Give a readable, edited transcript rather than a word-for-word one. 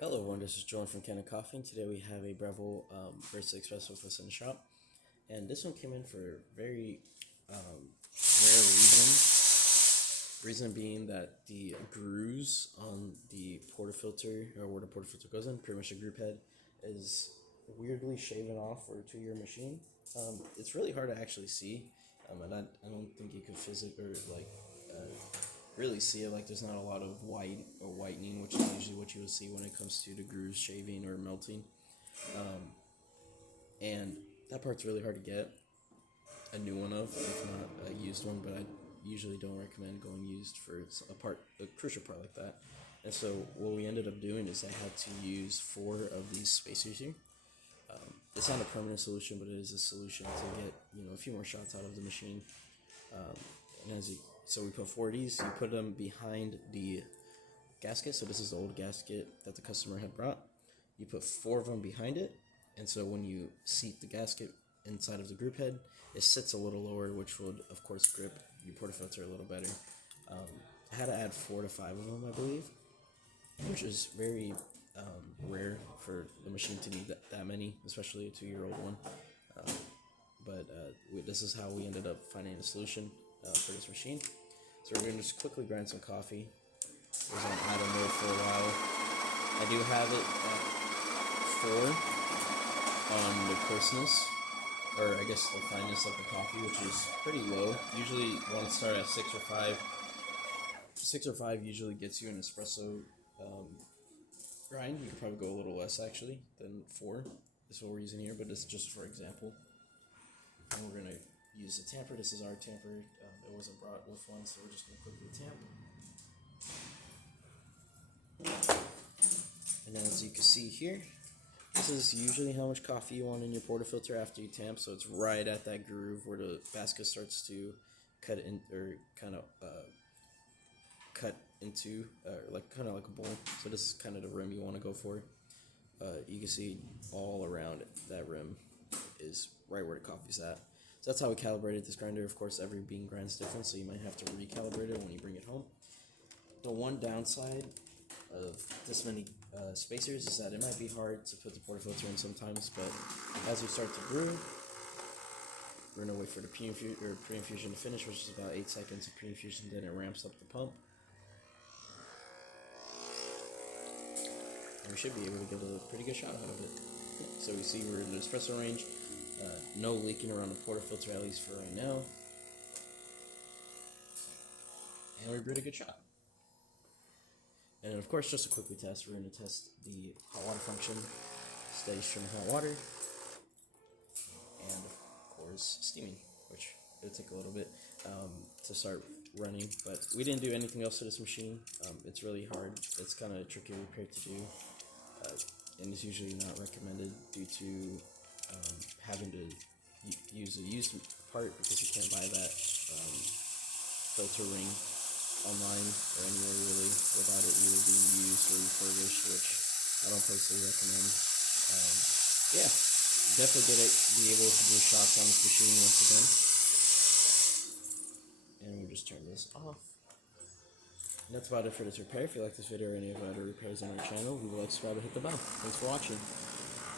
Hello everyone, this is Jordan from Kanen Coffee, and today we have a Breville Barista Espresso with us in the shop. And this one came in for a very rare reason. Reason being that the grooves on the portafilter, or where the portafilter goes in, pretty much the group head, is weirdly shaven off or to your machine. It's really hard to actually see, and I don't think you could physically really see it. Like, there's not a lot of white or whitening, which is usually what you would see when it comes to the grooves shaving or melting. And that part's really hard to get a new one of, if not a used one, but I usually don't recommend going used for a crucial part like that. And so what we ended up doing is I had to use 4 of these spacers here. It's not a permanent solution, but it is a solution to get a few more shots out of the machine. So we put 4 of these. You put them behind the gasket. So this is the old gasket that the customer had brought. You put 4 of them behind it, and so when you seat the gasket inside of the group head, it sits a little lower, which would of course grip your portafilter a little better. I had to add 4 to 5 of them, I believe, which is very rare for the machine to need that many, especially a 2-year-old one. This is how we ended up finding a solution for this machine. So we're going to just quickly grind some coffee. I was on idle mode for a while. I do have it at 4 on the coarseness, or I guess the fineness of the coffee, which is pretty low. Usually you want to start at 6 or 5. 6 or 5 usually gets you an espresso grind. You could probably go a little less actually than 4. This is what we're using here, but this is just for example. And we're going to use a tamper. This is our tamper. It wasn't brought with one, so we're just going to quickly tamp. And then as you can see here, this is usually how much coffee you want in your portafilter after you tamp, so it's right at that groove where the basket starts to cut in, or kind of cut into, kind of like a bowl. So this is kind of the rim you want to go for. You can see all around that rim is right where the coffee's at. So that's how we calibrated this grinder. Of course, every bean grind's different, so you might have to recalibrate it when you bring it home. The one downside of this many spacers is that it might be hard to put the portafilter in sometimes, but as you start to brew, we're going to wait for the pre-infusion to finish, which is about 8 seconds of pre-infusion, then it ramps up the pump. And we should be able to get a pretty good shot out of it. So we see we're in the espresso range. No leaking around the portafilter, at least for right now. And we brewed a good shot. And of course, just to quickly test, we're going to test the hot water function, steady stream hot water, and of course steaming, which it'll take a little bit to start running. But we didn't do anything else to this machine. It's really hard. It's kind of a tricky repair to do, and it's usually not recommended due to having to use a used part, because you can't buy that filter ring online or anywhere really without it either being used or refurbished, which I don't personally recommend. Definitely be able to do shots on this machine once again. And we'll just turn this off. And that's about it for this repair. If you like this video or any of our other repairs on our channel, leave a like, subscribe, and hit the bell. Thanks for watching.